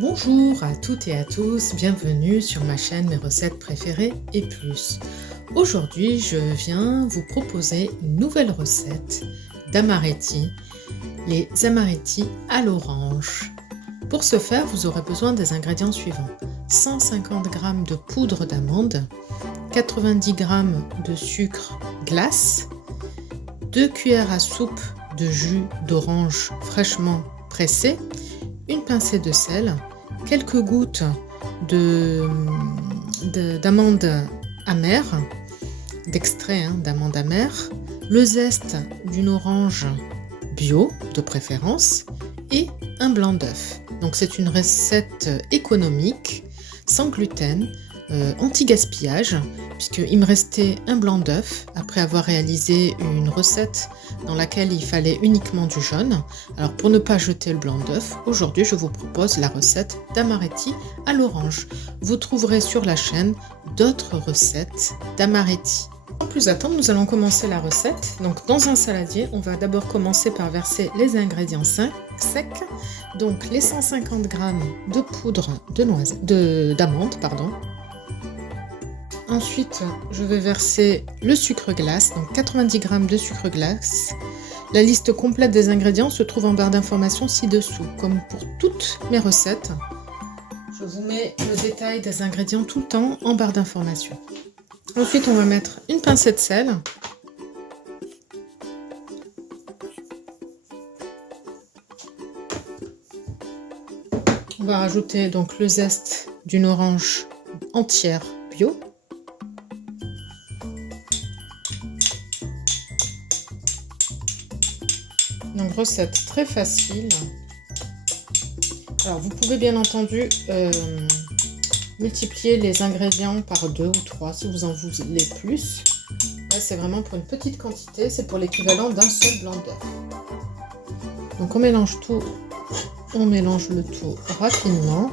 Bonjour à toutes et à tous, bienvenue sur ma chaîne Mes recettes préférées et plus. Aujourd'hui, je viens vous proposer une nouvelle recette d'amaretti, les amaretti à l'orange. Pour ce faire, vous aurez besoin des ingrédients suivants: 150 g de poudre d'amande, 90 g de sucre glace, 2 cuillères à soupe de jus d'orange fraîchement pressé, une pincée de sel, quelques gouttes d'amande amère, d'extrait d'amande amère, le zeste d'une orange bio de préférence et un blanc d'œuf. Donc c'est une recette économique, sans gluten, anti-gaspillage, puisqu'il me restait un blanc d'œuf après avoir réalisé une recette dans laquelle il fallait uniquement du jaune. Alors pour ne pas jeter le blanc d'œuf, aujourd'hui je vous propose la recette d'amaretti à l'orange. Vous trouverez sur la chaîne d'autres recettes d'amaretti. Sans plus attendre, nous allons commencer la recette. Donc dans un saladier, on va d'abord commencer par verser les ingrédients secs. Donc les 150 g de poudre d'amande, Ensuite, je vais verser le sucre glace, donc 90 g de sucre glace. La liste complète des ingrédients se trouve en barre d'informations ci-dessous. Comme pour toutes mes recettes, je vous mets le détail des ingrédients tout le temps en barre d'informations. Ensuite, on va mettre une pincée de sel. On va rajouter donc le zeste d'une orange entière bio. Donc recette très facile. Alors vous pouvez bien entendu multiplier les ingrédients par 2 ou 3 si vous en voulez plus. Là c'est vraiment pour une petite quantité, c'est pour l'équivalent d'un seul blanc d'œuf. Donc on mélange le tout rapidement.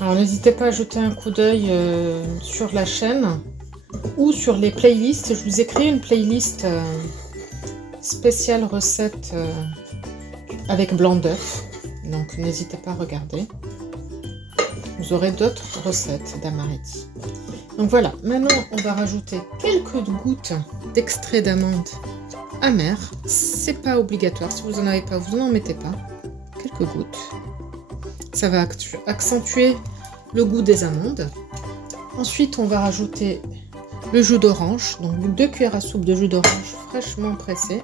Alors n'hésitez pas à jeter un coup d'œil sur la chaîne ou sur les playlists. Je vous ai créé une playlist spéciale recette avec blanc d'œuf, donc n'hésitez pas à regarder. Vous aurez d'autres recettes d'amaretti. Donc voilà, maintenant on va rajouter quelques gouttes d'extrait d'amande amère. C'est pas obligatoire, si vous n'en avez pas, vous n'en mettez pas. Quelques gouttes. Ça va accentuer le goût des amandes. Ensuite, on va rajouter le jus d'orange, donc 2 cuillères à soupe de jus d'orange fraîchement pressé.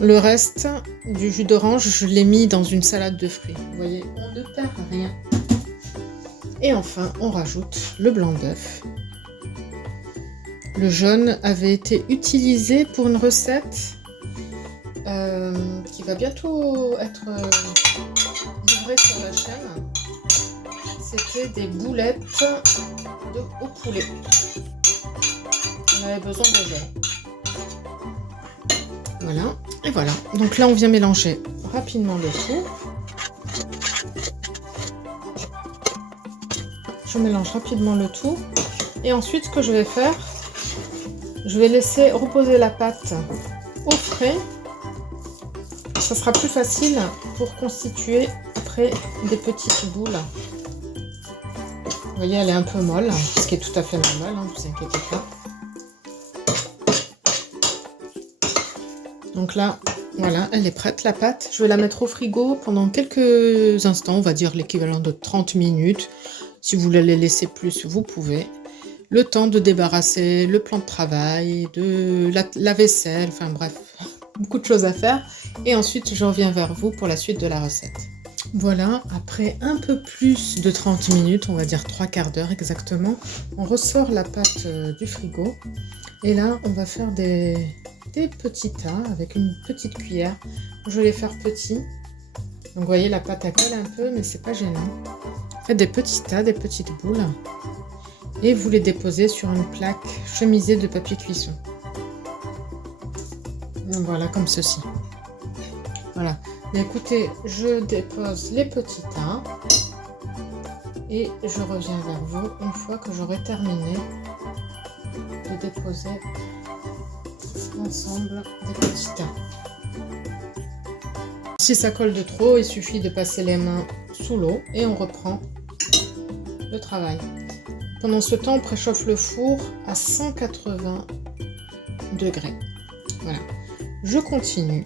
Le reste du jus d'orange, je l'ai mis dans une salade de fruits. Vous voyez, on ne perd rien. Et enfin, on rajoute le blanc d'œuf. Le jaune avait été utilisé pour une recette qui va bientôt être livrée sur la chaîne. C'était des boulettes au poulet. On avait besoin de jaune. Voilà, et voilà. Donc là, on vient mélanger rapidement le tout. Je mélange rapidement le tout. Et ensuite, ce que je vais faire, je vais laisser reposer la pâte au frais. Ça sera plus facile pour constituer après des petites boules. Vous voyez, elle est un peu molle, ce qui est tout à fait normal, ne vous inquiétez pas. Donc là, voilà, elle est prête la pâte. Je vais la mettre au frigo pendant quelques instants, on va dire l'équivalent de 30 minutes. Si vous voulez les laisser plus, vous pouvez. Le temps de débarrasser le plan de travail, de la vaisselle, enfin bref, beaucoup de choses à faire. Et ensuite, je reviens vers vous pour la suite de la recette. Voilà, après un peu plus de 30 minutes, on va dire 3/4 d'heure exactement, on ressort la pâte du frigo. Et là, on va faire des petits tas avec une petite cuillère. Je vais les faire petits. Donc vous voyez, la pâte elle colle un peu, mais c'est pas gênant. Faites des petits tas, des petites boules. Et vous les déposez sur une plaque chemisée de papier cuisson. Voilà, comme ceci. Voilà. Mais écoutez, je dépose les petits tas et je reviens vers vous une fois que j'aurai terminé de déposer ensemble des petits tas. Si ça colle de trop, il suffit de passer les mains sous l'eau et on reprend le travail. Pendant ce temps, on préchauffe le four à 180 degrés. Voilà. Je continue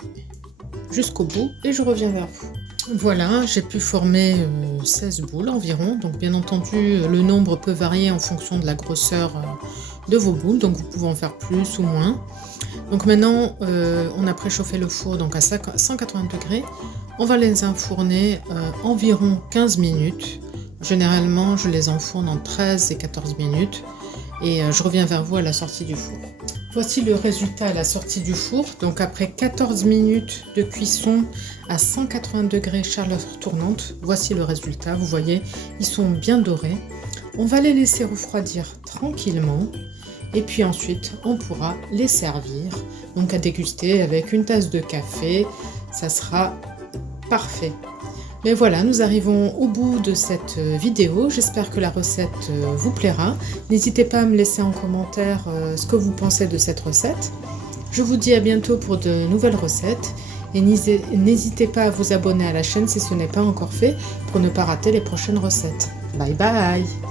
jusqu'au bout et je reviens vers vous. Voilà, j'ai pu former 16 boules environ. Donc bien entendu, le nombre peut varier en fonction de la grosseur de vos boules. Donc vous pouvez en faire plus ou moins. Donc maintenant, on a préchauffé le four donc à 180 degrés. On va les enfourner environ 15 minutes. Généralement, je les enfourne en 13 et 14 minutes. Et je reviens vers vous à la sortie du four. Voici le résultat à la sortie du four. Donc après 14 minutes de cuisson à 180 degrés chaleur tournante, voici le résultat. Vous voyez, ils sont bien dorés. On va les laisser refroidir tranquillement. Et puis ensuite, on pourra les servir. Donc à déguster avec une tasse de café, ça sera parfait. Mais voilà, nous arrivons au bout de cette vidéo. J'espère que la recette vous plaira. N'hésitez pas à me laisser en commentaire ce que vous pensez de cette recette. Je vous dis à bientôt pour de nouvelles recettes. Et n'hésitez pas à vous abonner à la chaîne si ce n'est pas encore fait pour ne pas rater les prochaines recettes. Bye bye!